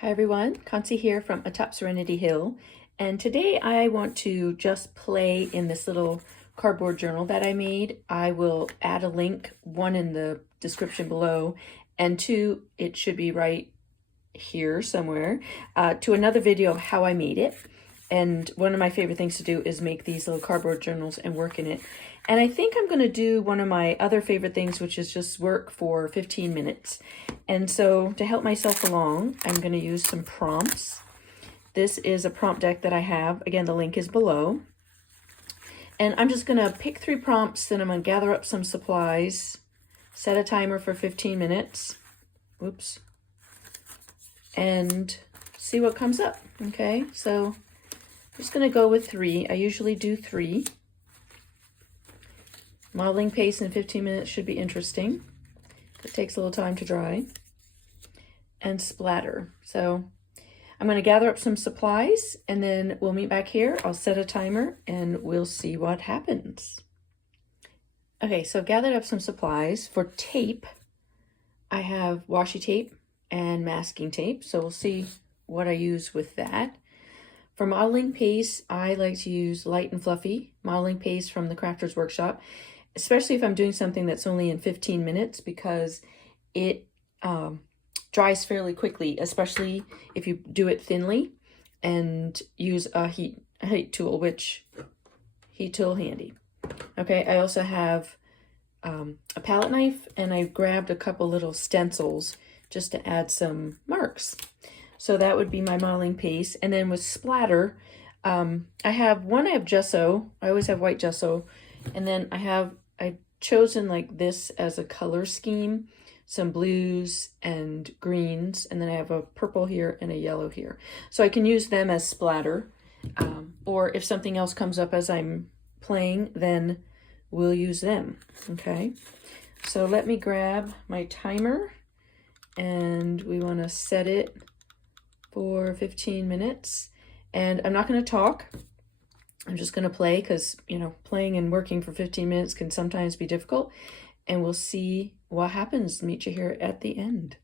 Hi everyone, Concy here from Atop Serenity Hill, and today I want to just play in this little cardboard journal that I made. I will add a link, one in the description below, and two, it should be right here somewhere, to another video of how I made it. And one of my favorite things to do is make these little cardboard journals and work in it. And I think I'm going to do one of my other favorite things, which is just work for 15 minutes. And so to help myself along, I'm going to use some prompts. This is a prompt deck that I have. Again, the link is below. And I'm just going to pick 3 prompts, then I'm going to gather up some supplies, set a timer for 15 minutes. Whoops. And see what comes up. Okay, so I'm just going to go with 3. I usually do 3. Modeling paste in 15 minutes should be interesting. It takes a little time to dry. And splatter. So I'm going to gather up some supplies and then we'll meet back here. I'll set a timer and we'll see what happens. Okay, so I've gathered up some supplies. For tape, I have washi tape and masking tape. So we'll see what I use with that. For modeling paste, I like to use Light and Fluffy modeling paste from the Crafters Workshop, especially if I'm doing something that's only in 15 minutes because it dries fairly quickly, especially if you do it thinly and use a heat tool, which heat tool handy. Okay, I also have a palette knife and I grabbed a couple little stencils just to add some marks. So that would be my modeling paste. And then with splatter, I have gesso. I always have white gesso. And then I've chosen like this as a color scheme, some blues and greens, and then I have a purple here and a yellow here. So I can use them as splatter, or if something else comes up as I'm playing, then we'll use them, okay? So let me grab my timer, and we wanna set it for 15 minutes. And I'm not gonna talk. I'm just gonna play because, you know, playing and working for 15 minutes can sometimes be difficult. And we'll see what happens. Meet you here at the end.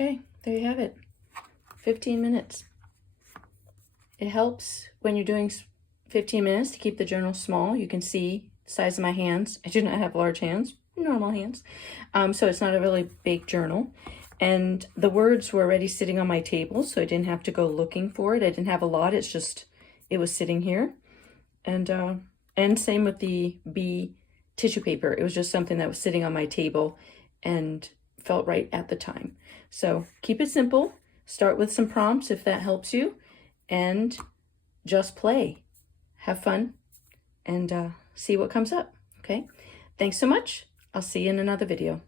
Okay, there you have it. 15 minutes. It helps when you're doing 15 minutes to keep the journal small. You can see the size of my hands. I do not have large hands, normal hands. So it's not a really big journal. And the words were already sitting on my table, so I didn't have to go looking for it. I didn't have a lot. It's just, it was sitting here. And same with the B tissue paper. It was just something that was sitting on my table and felt right at the time. So keep it simple. Start with some prompts if that helps you. And just play. Have fun. And see what comes up. Okay? Thanks so much. I'll see you in another video.